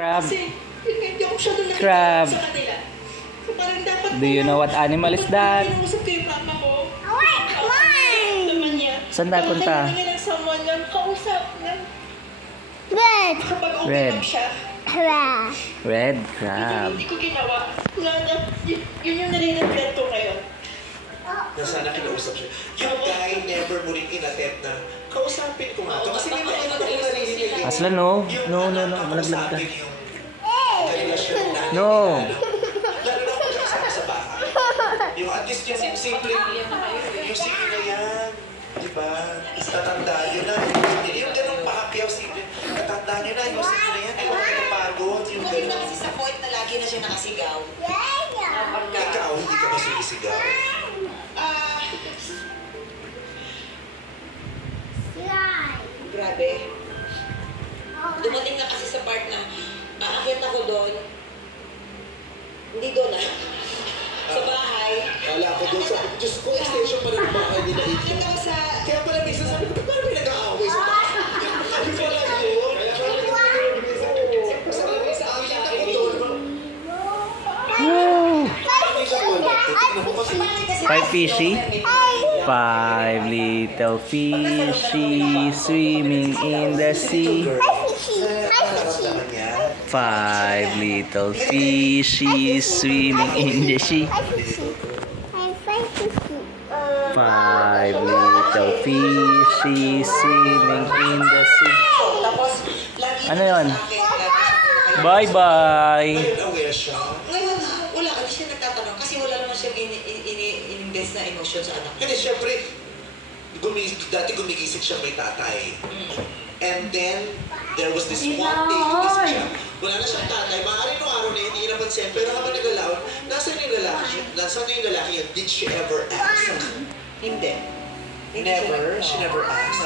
Crab. Kasi, hindi ako siya doon Crab. nakikita sa kanila. So, parang dapat Do you know what animal is that? Kinausap ko yung mama ko. Naman niya. Saan tayo punta? Kailangan niya ng someone na kausap na Red. kapag okay Red. lang siya. Crab. Red crab. Hindi ko ginawa. Yun yung nare-regret ko ngayon. Na sana kinausap siya. Yung guy never mo rin in-attempt na kausapin ko nga to. Kasi may mga iba ko narinig. Aslan, no. No. Malaglag ka. Kausapin yung relasyon ng nanay. No. Lalo na kung kasama sa bahay. Yung at least yung simple na yan. Diba? Tatandaan nyo na. Yung ganong pakakyaw simple. Tatandaan nyo na. Yung simple na yan. Ay, huwag ka napagod. Yung Bakit na ganon. kasi sa point na lagi na siya nakasigaw? Ikaw, hindi ka ba sumisigaw? Grabe. Dumating na kasi sa part na aakyat ako doon. Hindi doon sa bahay. Wala ako doon sa... Diyos ko, extension pa rin ang bahay nila ito. Aakyat ako sa... Kaya pala minsan sabi ko, paano may nag-aaway sa bahay? Ano pala yun? Sa aakyat ako doon. Five fishy. 5 little fishy swimming in the sea. 5 little fishy swimming in the sea. 5 little fishy swimming in the sea. Tapos, lagi Ano yun? sa akin, lagi siya- Bye-bye. Ngayon aware siya. Ngayon, wala. Hindi siya nagtatanong kasi wala naman siya in-invest na emotion sa anak. Kasi syempre, dati gumigising siya may tatay. And then, there was this one day, gumising siya. Wala na siyang tatay. Maaari nung araw na yun, hindi napansin. Pero habang naglalaon, nasaan yung lalaki? Nasaan yung lalaki yun? Did she ever ask? Hindi. Never. She never asked.